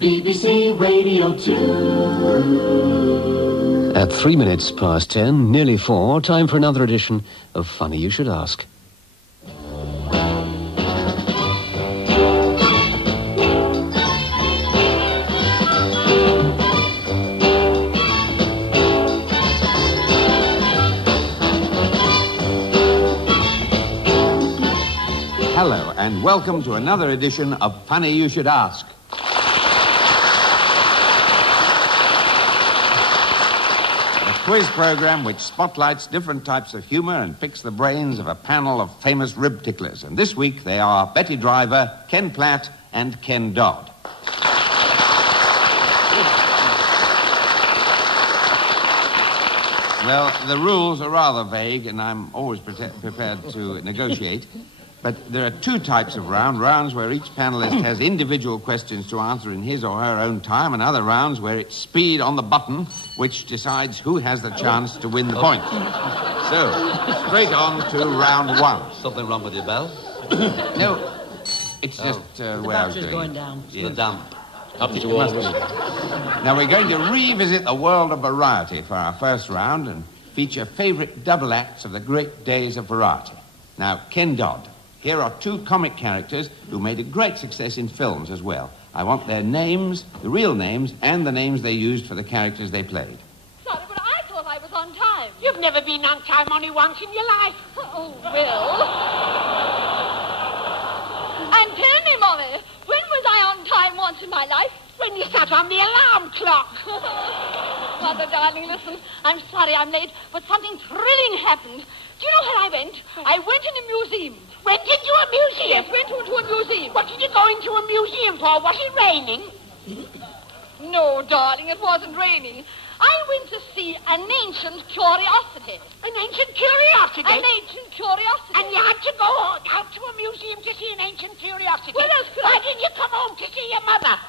BBC Radio 2. At 3 minutes past 10, nearly 4, time for another edition of Funny You Should Ask. Hello, and welcome to another edition of Funny You Should Ask. A quiz program which spotlights different types of humor and picks the brains of a panel of famous rib ticklers. And this week they are Betty Driver, Ken Platt, and Ken Dodd. Well, the rules are rather vague, and I'm always prepared to negotiate. But there are two types of rounds where each panelist has individual questions to answer in his or her own time, and other rounds where it's speed on the button which decides who has the chance to win the point. So, straight on to round one. Something wrong with your bell? No, it's just where I was doing going down. It's the damp. Up to all. Now, we're going to revisit the world of variety for our first round and feature favourite double acts of the great days of variety. Now, Ken Dodd. Here are two comic characters who made a great success in films as well. I want their names, the real names, and the names they used for the characters they played. Sorry, but I thought I was on time. You've never been on time only once in your life. Oh, Will. And tell me, Mommy, when was I on time once in my life? When you sat on the alarm clock. Mother, darling, listen. I'm sorry I'm late, but something thrilling happened. Do you know where I went? I went in a museum. Went into a museum? Yes, went into a museum. What did you go into a museum for? Was it raining? No, darling, it wasn't raining. I went to see an ancient curiosity. An ancient curiosity? An ancient curiosity. And you had to go out to a museum to see an ancient curiosity? Where else could Why didn't you come home to see your mother?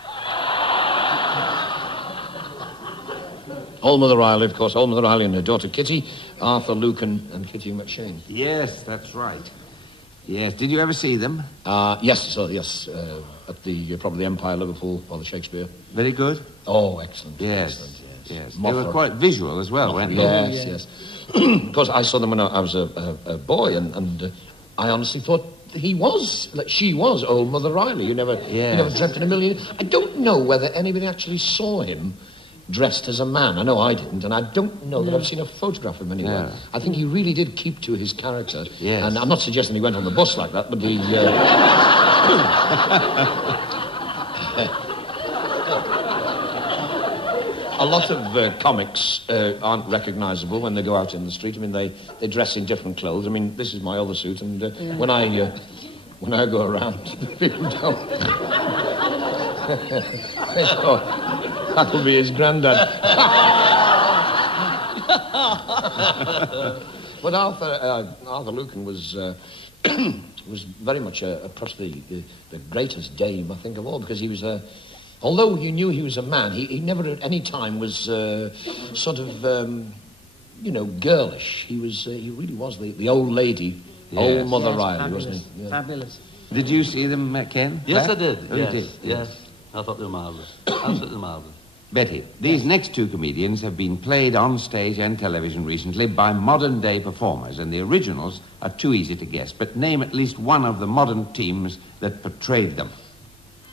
Old Mother Riley, of course, Old Mother Riley and her daughter Kitty, Arthur Lucan and Kitty McShane. Yes, that's right. Yes, did you ever see them? Yes, at the probably the Empire, Liverpool, or the Shakespeare. Very good? Oh, excellent. Yes, excellent, yes. They were quite visual as well, weren't they? Yes. Of course, I saw them when I was a boy, and I honestly thought she was Old Mother Riley. You never dreamt in a million. I don't know whether anybody actually saw him dressed as a man. I know I didn't, and I don't know that I've seen a photograph of him anywhere. No. I think he really did keep to his character. Yes. And I'm not suggesting he went on the bus like that, but he... A lot of comics aren't recognisable when they go out in the street. I mean, they dress in different clothes. I mean, this is my other suit, and when I go around, people don't... That'll be his granddad. But Arthur Lucan was very much perhaps the greatest Dame, I think, of all, because he was although you knew he was a man, he never at any time was sort of girlish. He really was the old lady, Old Mother Riley, fabulous, wasn't he? Yeah. Fabulous. Did you see them, Ken? Yes, I did. Oh, Yes, you did? yes. I thought they were marvellous. Absolutely marvellous. Betty, these next two comedians have been played on stage and television recently by modern-day performers, and the originals are too easy to guess. But name at least one of the modern teams that portrayed them.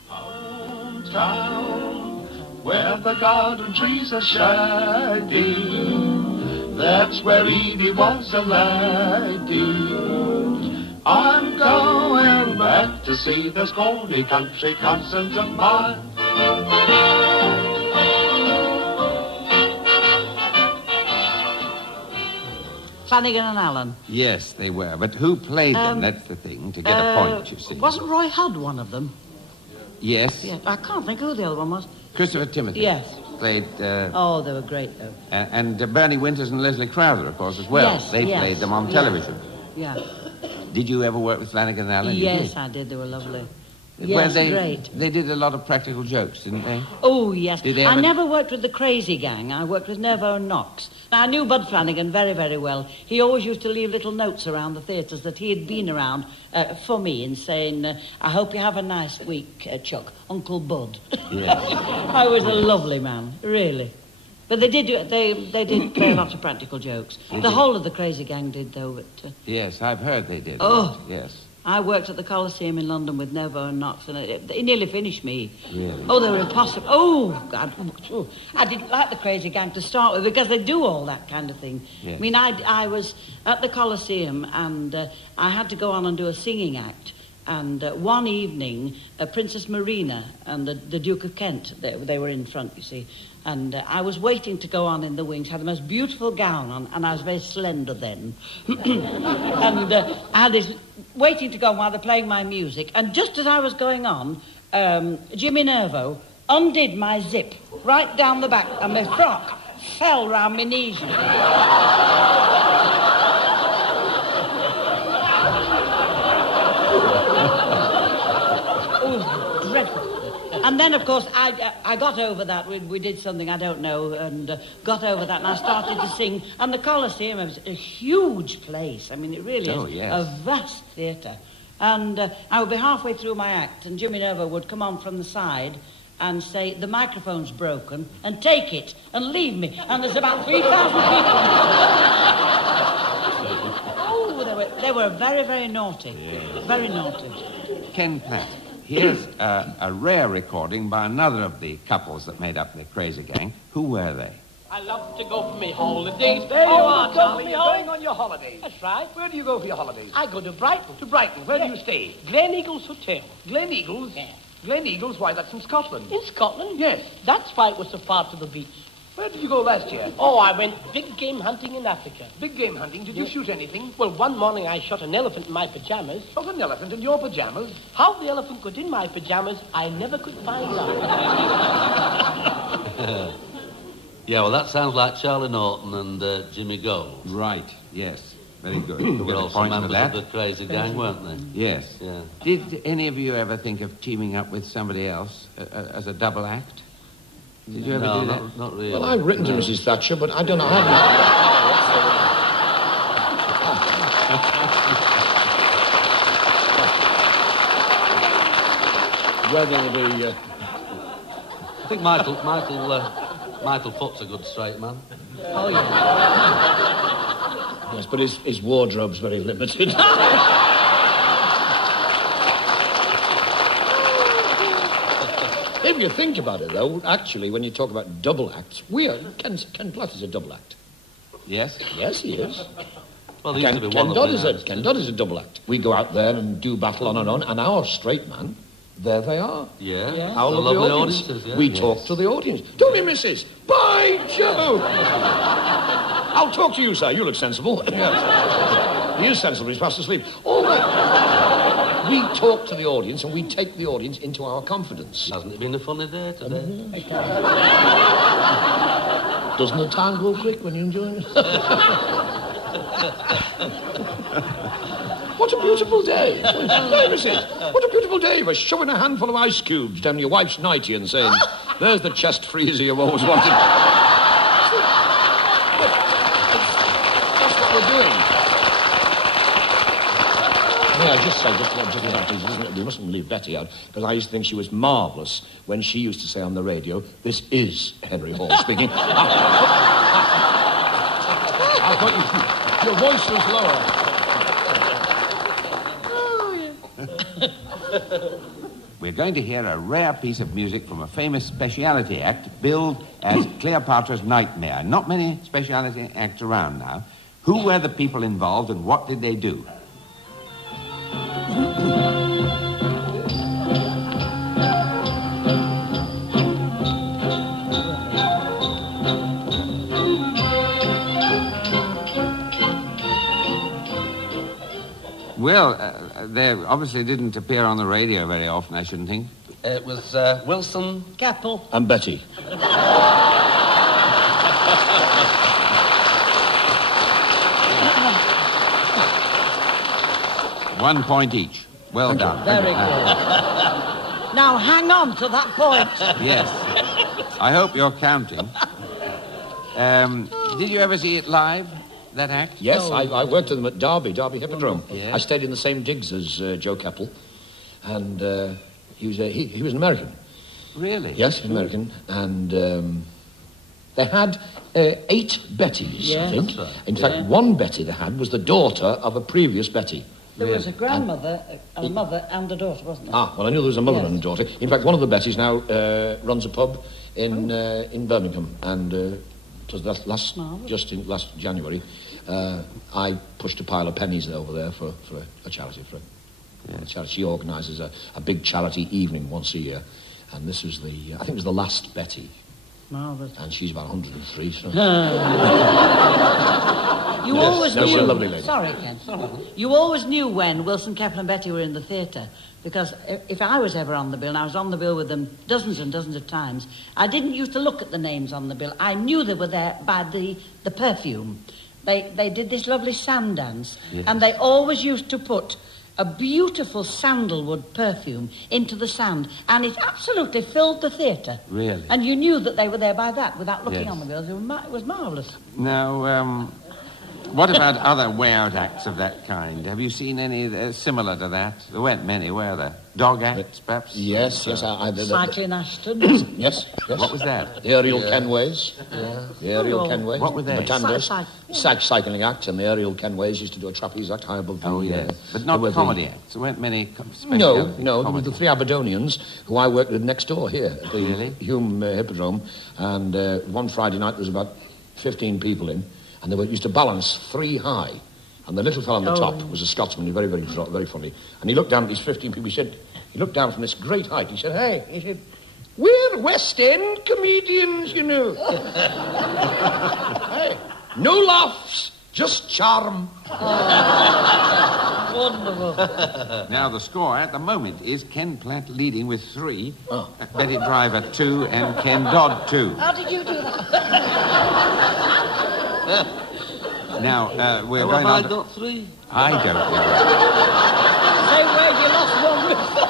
Hometown, where the garden trees are shining, that's where Edie was a lady. I'm going back to see the scrawny country cousins of mine. Flanagan and Allen. Yes, they were. But who played them? That's the thing, to get a point, you see. Wasn't Roy Hudd one of them? Yes. Yeah, I can't think who the other one was. Christopher Timothy. Yes. Played... oh, they were great, though. And Bernie Winters and Leslie Crowther, of course, as well. Yes, They played them on television. Yeah. Did you ever work with Flanagan and Allen? Yes, I did. They were lovely. Yes, great. They did a lot of practical jokes, didn't they? Oh, yes. Did they I never worked with the Crazy Gang. I worked with Nervo and Knox. Now, I knew Bud Flanagan very, very well. He always used to leave little notes around the theatres that he had been around for me and saying, I hope you have a nice week, Chuck. Uncle Bud. Yeah. I was a lovely man, really. But they did play a lot of practical jokes. The whole of the Crazy Gang did, though. But, yes, I've heard they did. Oh, yes. I worked at the Coliseum in London with Nervo and Knox, and it nearly finished me. Really? Oh, they were impossible. Oh, God. I didn't like the Crazy Gang to start with because they do all that kind of thing. Yes. I mean, I was at the Coliseum, and I had to go on and do a singing act. And one evening, Princess Marina and the Duke of Kent, they were in front, you see. And I was waiting to go on in the wings, had the most beautiful gown on, and I was very slender then. And I had this waiting to go on while they're playing my music. And just as I was going on, Jimmy Nervo undid my zip right down the back, and my frock fell round my knees. Oh, dreadful. And then, of course, I got over that. We did something, I don't know, and got over that, and I started to sing. And the Coliseum was a huge place. I mean, it really is a vast theatre. And I would be halfway through my act, and Jimmy Nervo would come on from the side and say, the microphone's broken, and take it, and leave me. And there's about 3,000 people. Oh, they were very, very naughty. Yeah. Very naughty. Ken Platt. Here's a rare recording by another of the couples that made up the Crazy Gang. Who were they? I love to go for me holidays. There you are, Charlie. You're going on your holidays. That's right. Where do you go for your holidays? I go to Brighton. To Brighton. Where do you stay? Glen Eagles Hotel. Glen Eagles? Yeah. Glen Eagles? Why, that's in Scotland. In Scotland? Yes. That's why it was so far to the beach. Where did you go last year? Oh, I went big game hunting in Africa. Big game hunting? Did you shoot anything? Well, one morning I shot an elephant in my pajamas. Shot an elephant in your pajamas? How the elephant got in my pajamas, I never could find out. Yeah, well, that sounds like Charlie Norton and Jimmy Gold. Right, yes. Very good. Who We'll were get a also point for members that. of the Crazy Gang, weren't they? Yes. Yeah. Did any of you ever think of teaming up with somebody else as a double act? Did you ever do that? Not really. Well, I've written to Mrs. Thatcher, but I don't know how. Whether the... I think Michael Foot's a good straight man. Oh, yeah. Yes, but his wardrobe's very limited. If you think about it, though, actually, when you talk about double acts, Ken Platt is a double act. Yes? Yes, he is. Well, there used to be Ken one Dodd of Ken Dodd is a double act. We go out there and do battle on, and our straight man, there they are. Yeah. Our The lovely lovely audience. audiences, yeah. We talk to the audience. Don't we, missus? By Jove! I'll talk to you, sir. You look sensible. He is sensible. He's fast asleep. All that. We talk to the audience, and we take the audience into our confidence. Hasn't it been a funny day today? Doesn't the time go quick when you enjoy it? What a beautiful day. Hey, missus, what a beautiful day for shoving a handful of ice cubes down your wife's nightie and saying, there's the chest freezer you've always wanted. That's what we're doing. Yeah, just we mustn't leave Betty out, because I used to think she was marvellous when she used to say on the radio, this is Henry Hall speaking. I thought your voice was lower. We're going to hear a rare piece of music from a famous speciality act billed as Cleopatra's Nightmare. Not many speciality acts around now. Who were the people involved and what did they do? Well, they obviously didn't appear on the radio very often, I shouldn't think. It was Wilson, Capel. And Betty. 1 point each. Well done. Very good. Now, hang on to that point. Yes. I hope you're counting. Did you ever see it live, that act? Yes, I worked with him at Derby Hippodrome. Yes. I stayed in the same digs as Joe Keppel, and he was an American. Really? Yes, an American, and they had 8 Bettys, I think. Right. In fact, one Betty they had was the daughter of a previous Betty. There was a grandmother, a mother, and a daughter, wasn't there? Ah, well, I knew there was a mother and a daughter. In fact, one of the Bettys now runs a pub in Birmingham, and it was last January. I pushed a pile of pennies over there for a charity. A charity. She organises a big charity evening once a year, and this was I think it was the last Betty. Marvellous. And she's about 103, so... You always knew... She's a lovely lady. Sorry, Ken. You always knew when Wilson, Keppel and Betty were in the theatre, because if I was ever on the bill, and I was on the bill with them dozens and dozens of times, I didn't used to look at the names on the bill. I knew they were there by the perfume. They did this lovely sand dance, and they always used to put a beautiful sandalwood perfume into the sand, and it absolutely filled the theatre. Really? And you knew that they were there by that, without looking on the bills. It was marvellous. Now, what about other weird acts of that kind? Have you seen any similar to that? There weren't many, were there? Dog acts, perhaps? Yes. Cycling Ashton. Yes. What was that? The aerial Kenways. The aerial Kenways. What were they? Cycling act, and the aerial Kenways used to do a trapeze act high above the... Oh, yes. But not comedy acts. There weren't many special... No, there were the 3 Aberdonians who I worked with next door here at the Hume Hippodrome, and one Friday night there was about 15 people in, and they used to balance 3 high. And the little fellow on the top was a Scotsman, he was very, very, very funny. And he looked down at these 15 people, he looked down from this great height, he said, "Hey," he said, "we're West End comedians, you know." Hey, no laughs, just charm. Wonderful. Now, the score at the moment is Ken Platt leading with 3, Betty Driver 2, and Ken Dodd 2. How did you do that? Now, we're How going have on... I got 3? I don't know. Same way you lost one before.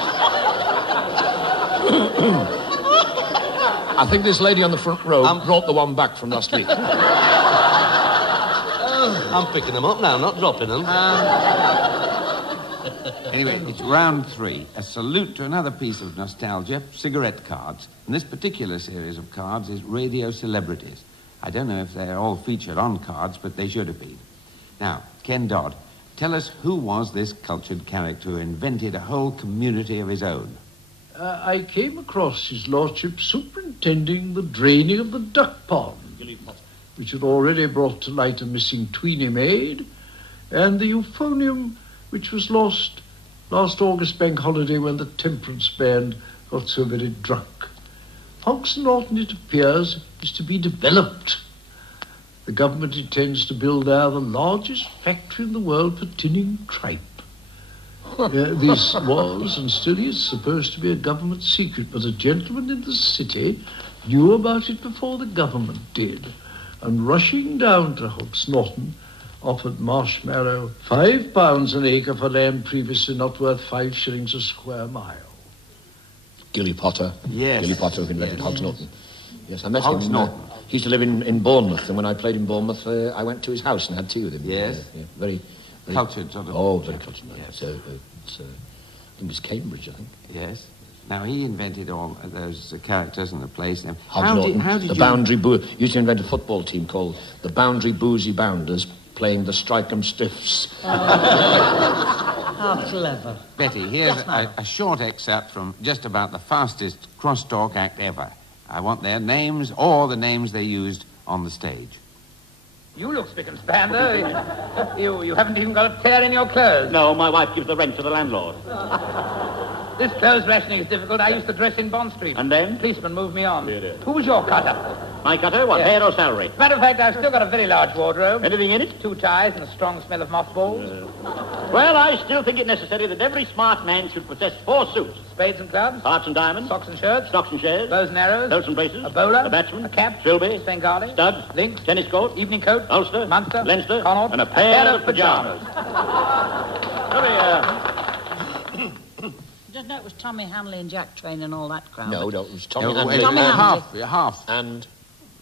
I think this lady on the front row brought the one back from last week. I'm picking them up now, not dropping them. Anyway, it's round 3. A salute to another piece of nostalgia, cigarette cards. And this particular series of cards is radio celebrities. I don't know if they're all featured on cards, but they should have been. Now, Ken Dodd, tell us who was this cultured character who invented a whole community of his own? I came across his lordship superintending the draining of the duck pond, which had already brought to light a missing tweeny maid, and the euphonium, which was lost last August bank holiday when the temperance band got so very drunk. Fox Norton, it appears, is to be developed. The government intends to build there the largest factory in the world for tinning tripe. This was and still is supposed to be a government secret, but a gentleman in the city knew about it before the government did, and rushing down to Fox Norton offered Marshmallow £5 an acre for land previously not worth 5 shillings a square mile. Gilly Potter. Yes. Gilly Potter who invented Hogs Norton. Yes, I met Hogs him. Norton. He used to live in Bournemouth, and when I played in Bournemouth, I went to his house and had tea with him. Yes. Very cultured sort of... Oh, very cultured. Yes. I think it was Cambridge, I think. Yes. Now, he invented all those characters and the place. How did the Boundary used to invent a football team called the Boundary Boozy Bounders, playing the Strike'em Stiffs. How clever. Betty, here's a short excerpt from just about the fastest crosstalk act ever. I want their names or the names they used on the stage. You look spick and span, though. You haven't even got a tear in your clothes. No, my wife gives the rent to the landlord. This clothes rationing is difficult. I used to dress in Bond Street. And then? Policeman moved me on. Who was your cutter? My cutter? What, hair or salary? Matter of fact, I've still got a very large wardrobe. Anything in it? 2 ties and a strong smell of mothballs. Well, I still think it necessary that every smart man should possess 4 suits. Spades and clubs. Hearts and diamonds. Socks and shirts. Stocks and shares. Bows and arrows. Belts and braces. A bowler. A batsman. A cap. Trilby. Bengali. Studs. Links. Tennis coat. Evening coat. Ulster. Munster. Leinster. Connaught. And a pair of pyjamas. No, it was Tommy Hanley and Jack Train and all that crowd. No, it was Tommy Hanley. wait, Tommy Hanley. Half. And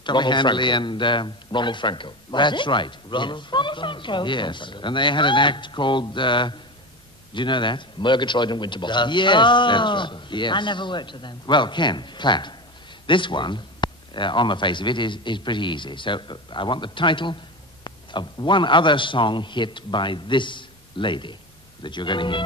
Tommy Ronald Hanley Franco. and... Ronald Franco. That's right. Ronald Franco? Yes. And they had an act called... do you know that? Murgatroyd and Winterbottom. Yes, that's right. Yes. I never worked with them. Well, Ken Platt, this one, on the face of it, is pretty easy. So I want the title of one other song hit by this lady that you're going to hear.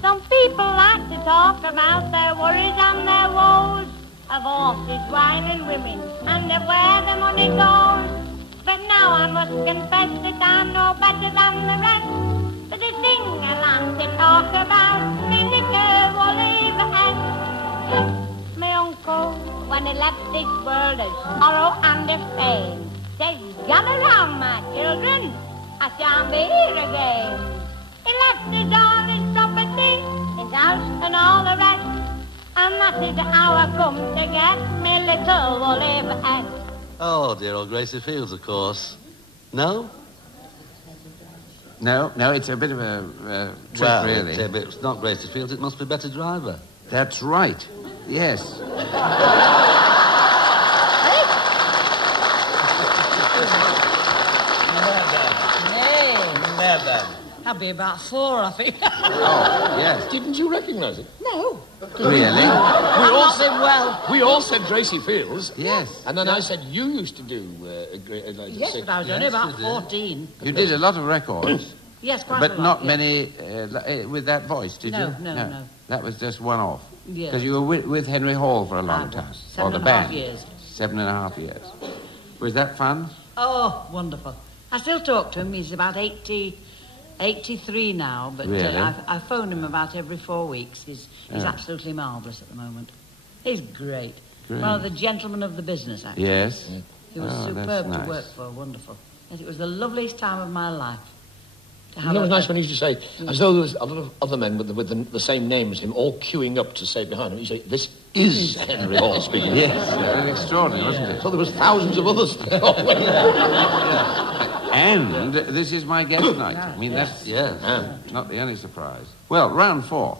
Some people like to talk about their worries and their woes, of horses, wine and women, and of where the money goes. But now I must confess that I'm no better than the rest. But the thing I like to talk about, me little Oliver. My uncle, when he left this world of sorrow and of pain, says, gather round, my children, I shan't be here again. He left his all his property, his house and all the rest, and that is how I come to get me little Oliver. Oh, dear old Gracie Fields, of course. No? No, it's a bit of a trick, Well, really. it's not Gracie Fields, it must be Betty Driver. That's right. Yes. Never. I'll be about 4, I think. Oh, yes. Didn't you recognise it? No. Really? We all said Gracie Fields. Yes. And then I said you used to do Yes, but I was only about 14. You did a lot of records. Yes, quite a But lot, not yes. many with that voice, did you? No. That was just one off. Yes. Because you were with Henry Hall for a long time. Or the 7.5 band. years. 7.5 years. Was that fun? Oh, wonderful. I still talk to him. He's about 83 now, but Really? I phone him about every 4 weeks. He's absolutely marvellous at the moment. He's great. One of the gentlemen of the business, actually. Yes. He was Oh, superb that's to nice. work for, wonderful. Yes, it was the loveliest time of my life. To have You know, it was a- nice when he used to say, as though there was a lot of other men with the same name as him, all queuing up to say behind him. He'd say, this is Henry Hall speaking. Yes. It was extraordinary, wasn't it? So there was thousands of others. And this is my guest night. I mean, that's not the only surprise. Well, round 4.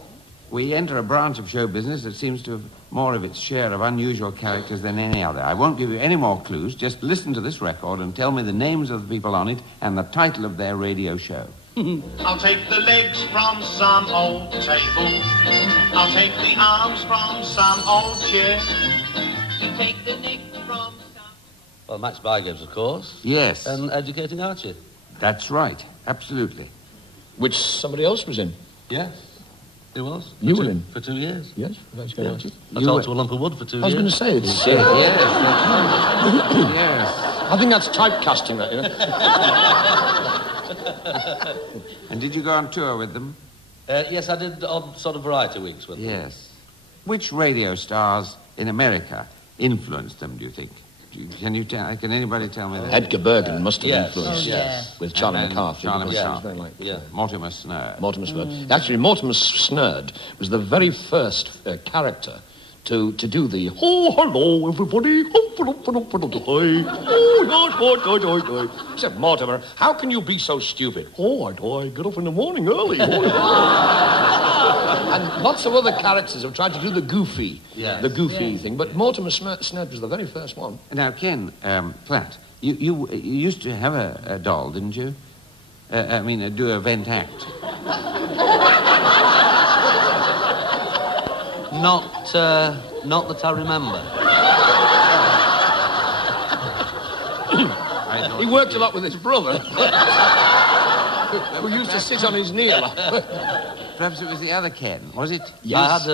We enter a branch of show business that seems to have more of its share of unusual characters than any other. I won't give you any more clues. Just listen to this record and tell me the names of the people on it and the title of their radio show. I'll take the legs from some old table. I'll take the arms from some old chair. You take the neck from some... Well, Max Bygaves, of course. Yes. And Educating Archie. That's right. Absolutely. Which somebody else was in. Yes. He was. You were in. For 2 years. Yes. I talked to a lump of wood for 2 years. I was going to say, it's... Yes. Yes. I think that's typecasting, that, you know. And did you go on tour with them? Yes, I did odd sort of variety weeks with them. Yes. Which radio stars in America influenced them, do you think? Can anybody tell me that? Edgar Bergen must have yes. influenced with Charlie McCarthy. Charlie McCarthy. Very likely. Yeah. Mortimer Snerd. Mortimer Snerd. Actually, Mortimer Snerd was the very first character to do the "Oh, hello, everybody. He said, Mortimer, how can you be so stupid? Oh, I get up in the morning early. And lots of other characters have tried to do the goofy thing, but Mortimer Snerd was the very first one. Now, Ken Platt, you used to have a doll, didn't you? Do a vent act. Not that I remember. He worked a lot with his brother, who used to sit on his knee a lot. Perhaps it was the other Ken, was it? Yes.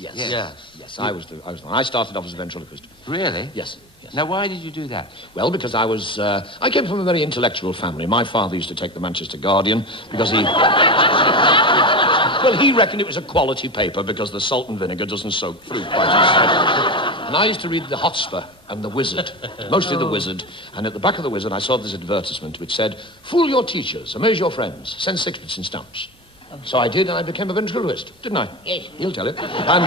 Yes. I was the one. I started off as a ventriloquist. Really? Yes. Now, why did you do that? Well, because I came from a very intellectual family. My father used to take the Manchester Guardian because he... Well, he reckoned it was a quality paper because the salt and vinegar doesn't soak fruit quite as well. And I used to read The Hotspur and The Wizard, mostly The Wizard. And at the back of The Wizard, I saw this advertisement which said, "Fool your teachers, amaze your friends, send sixpence in stamps." So I did, and I became a ventriloquist, didn't I? Yes. He'll tell it. And...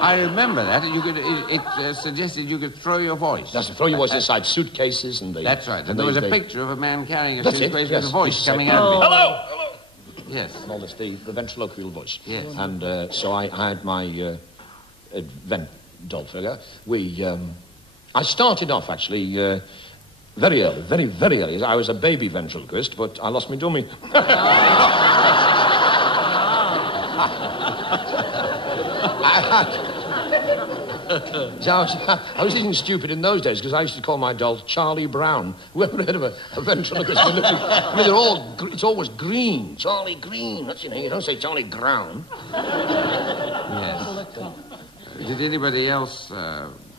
I remember that. It suggested you could throw your voice. That's throw your voice inside suitcases and the... That's right. And there was a picture of a man carrying a That's suitcase it, with a voice coming out of it. Hello! Yes. And all this, the ventriloquial voice. Yes. And so I had my vent doll figure. I started off, actually, very early, very, very early. I was a baby ventriloquist, but I lost my dummy. So I was eating stupid in those days because I used to call my doll Charlie Brown. Who ever heard of a ventriloquist? I mean, it's always green. Charlie Green. That's your name. You don't say Charlie Brown. Yes. Did anybody else...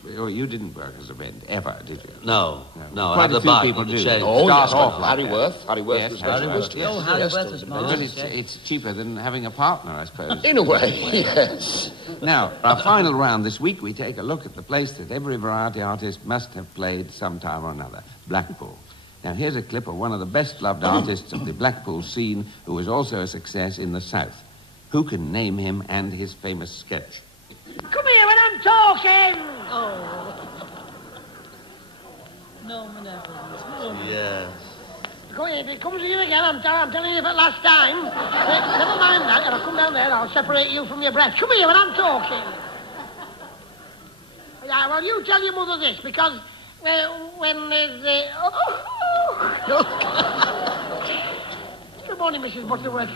you didn't work as a vent, ever, did you? No. I Quite had a the few bike people with the do. chain. Oh, Start yes, off like Harry that. Worth. Harry Worth Yes, was Harry ventriloquist. Worth, Oh, yes. Harry Yes, Worth there was a marvellous. But it's cheaper than having a partner, I suppose. In a way, yes. Now, our final round this week, we take a look at the place that every variety artist must have played sometime or another, Blackpool. Now, here's a clip of one of the best-loved artists of the Blackpool scene, who was also a success in the South. Who can name him and his famous sketch? Come here when I'm talking. Oh. Norman Evans. Yes. Go here, if it comes to you again, I'm telling you for last time. Never mind that, I'll come down there, I'll separate you from your breath. Come here when I'm talking. Yeah, well, you tell your mother this, because when there's... Good morning, Mrs. Butterworth.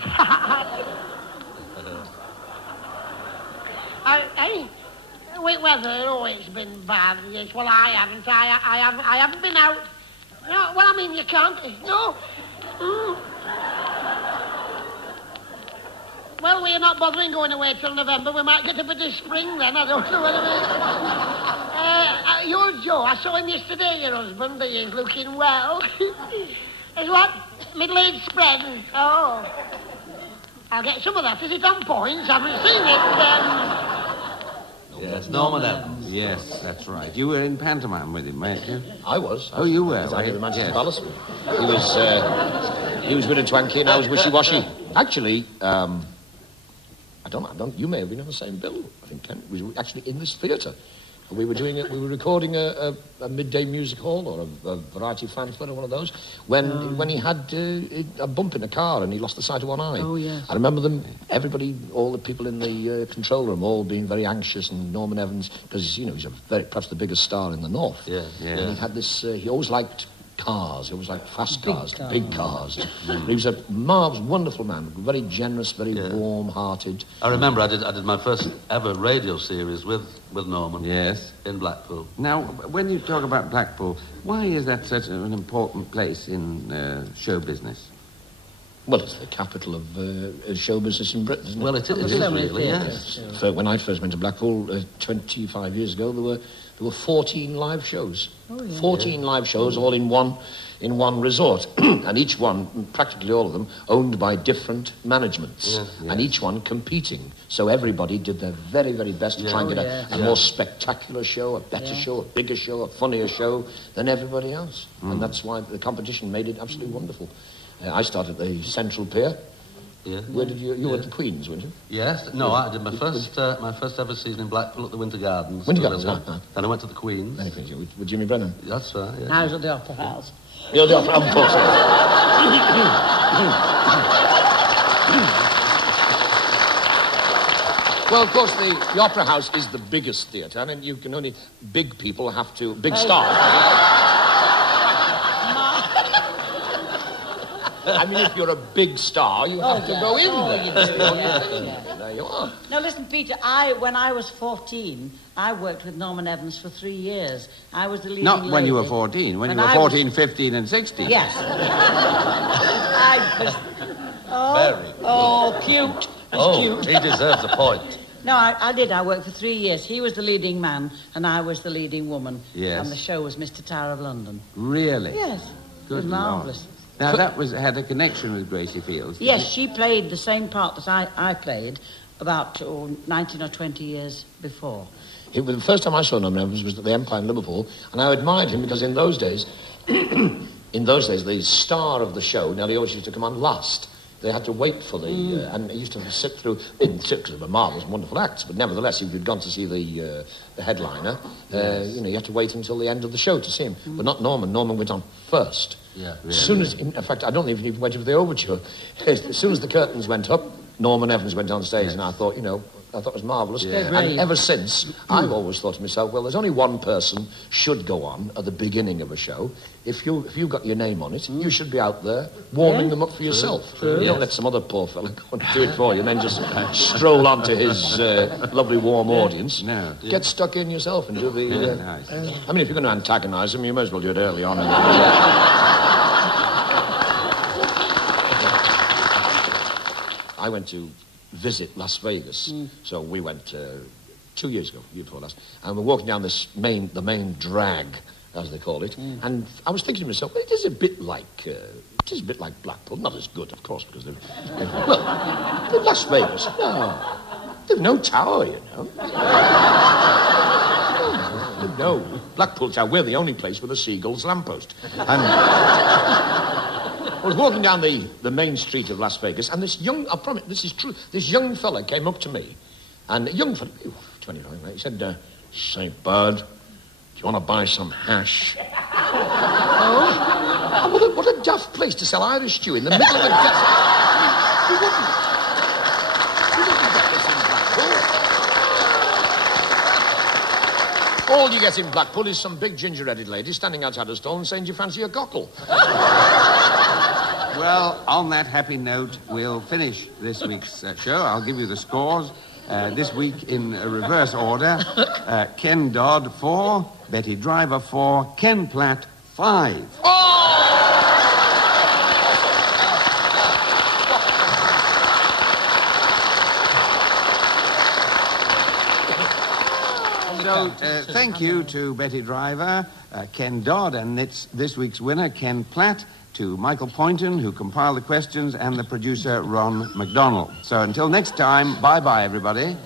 Weather, it's been bad. Yes, well, I haven't been out. No, well, I mean, you can't. No. Well, we're not bothering going away till November. We might get a bit of spring then. I don't know whether you're Joe. I saw him yesterday, your husband. He is looking well. Is what? Middle-aged spread? Oh. I'll get some of that. Is it on points? I haven't seen it. Yes, Norman Evans. Yes, that's right. You were in pantomime with him, weren't you? I was. Oh, you were. I was at the Manchester Yes. Palace. He was with a twanky and I was wishy-washy. Actually, I don't. You may have been on the same bill. I think Ken. We were actually in this theatre. We were recording a midday music hall or a variety fanfare or one of those when he had a bump in the car and he lost the sight of one eye. Oh, yes. I remember them, everybody, all the people in the control room, all being very anxious, and Norman Evans, because he's perhaps the biggest star in the north. Yeah. And he had this. He always liked cars. He always liked fast cars, big cars. He was a marvellous, wonderful man, very generous, very warm-hearted. I remember I did my first ever radio series with Norman. Yes. In Blackpool. Now, when you talk about Blackpool, why is that such an important place in show business? Well, it's the capital of show business in Britain, isn't it? Well, it is really, yes. So when I first went to Blackpool 25 years ago, there were 14 live shows. Oh, yeah. 14 live shows, all in one resort. And each one, practically all of them, owned by different managements. And each one competing. So everybody did their very, very best to try and get a more spectacular show, a better show, a bigger show, a funnier show than everybody else. And that's why the competition made it absolutely wonderful. I started at the Central Pier. Yeah. Where did you were at the Queen's, weren't you? Yes. No, I did my first ever season in Blackpool at the Winter Gardens. Winter Gardens, right. Then I went to the Queen's. With Jimmy Brennan. That's right, yeah. I was at the Opera House. The Opera, of course. Well, of course, the Opera House is the biggest theatre. I mean, you can only... Big people have to... Big stars. I mean, if you're a big star, you have to go in there. There you are. Now, listen, Peter, when I was 14, I worked with Norman Evans for 3 years. I was the leading Not when lady. you were 14, when you were 14, 15 and 16. Yes. I was... Very. Oh, cute. Cute. He deserves a point. No, I did. I worked for 3 years. He was the leading man, and I was the leading woman. Yes. And the show was Mr. Tower of London. Really? Yes. It was Good marvellous. Lord. Now, that had a connection with Gracie Fields. Yes, she played the same part that I played about 19 or 20 years before. The first time I saw Norman Evans was at the Empire in Liverpool, and I admired him because in those days, the star of the show nearly always used to come on last. They had to wait for the... and they used to sit through... because they were marvellous and wonderful acts, but nevertheless, if you'd gone to see the headliner, you know, you had to wait until the end of the show to see him. But not Norman. Norman went on first. Yeah. As soon as... In fact, I don't even went for the overture. As soon as the curtains went up, Norman Evans went on stage, and I thought, you know... I thought it was marvellous. Yeah. And ever since, I've always thought to myself, well, there's only one person should go on at the beginning of a show. If you've got your name on it, you should be out there warming them up for yourself. You don't let some other poor fella go and do it for you and then just stroll onto his lovely warm audience. No. Get stuck in yourself and do the... Nice. I mean, if you're going to antagonise them, you may as well do it early on. I went to visit Las Vegas. So we went 2 years ago, year before last, and we're walking down the main drag, as they call it, and I was thinking to myself, well, it is a bit like Blackpool, not as good, of course, because they've Las Vegas, no, they've no tower, you know. No, Blackpool Tower, we're the only place with a seagull's lamppost. And I was walking down the main street of Las Vegas, and this young, I promise, this is true, this young fella came up to me, and a young fella, 25, right, he said, say, bud, do you want to buy some hash? Oh, what a daft place to sell Irish stew in the middle of the desert. You wouldn't get this in Blackpool. All you get in Blackpool is some big ginger-headed lady standing outside a stall and saying, do you fancy a cockle? Well, on that happy note, we'll finish this week's show. I'll give you the scores. This week in reverse order. Ken Dodd, 4. Betty Driver, 4. Ken Platt, 5. So, thank you to Betty Driver, Ken Dodd, and it's this week's winner, Ken Platt, to Michael Poynton, who compiled the questions, and the producer, Ron MacDonald. So until next time, bye-bye, everybody.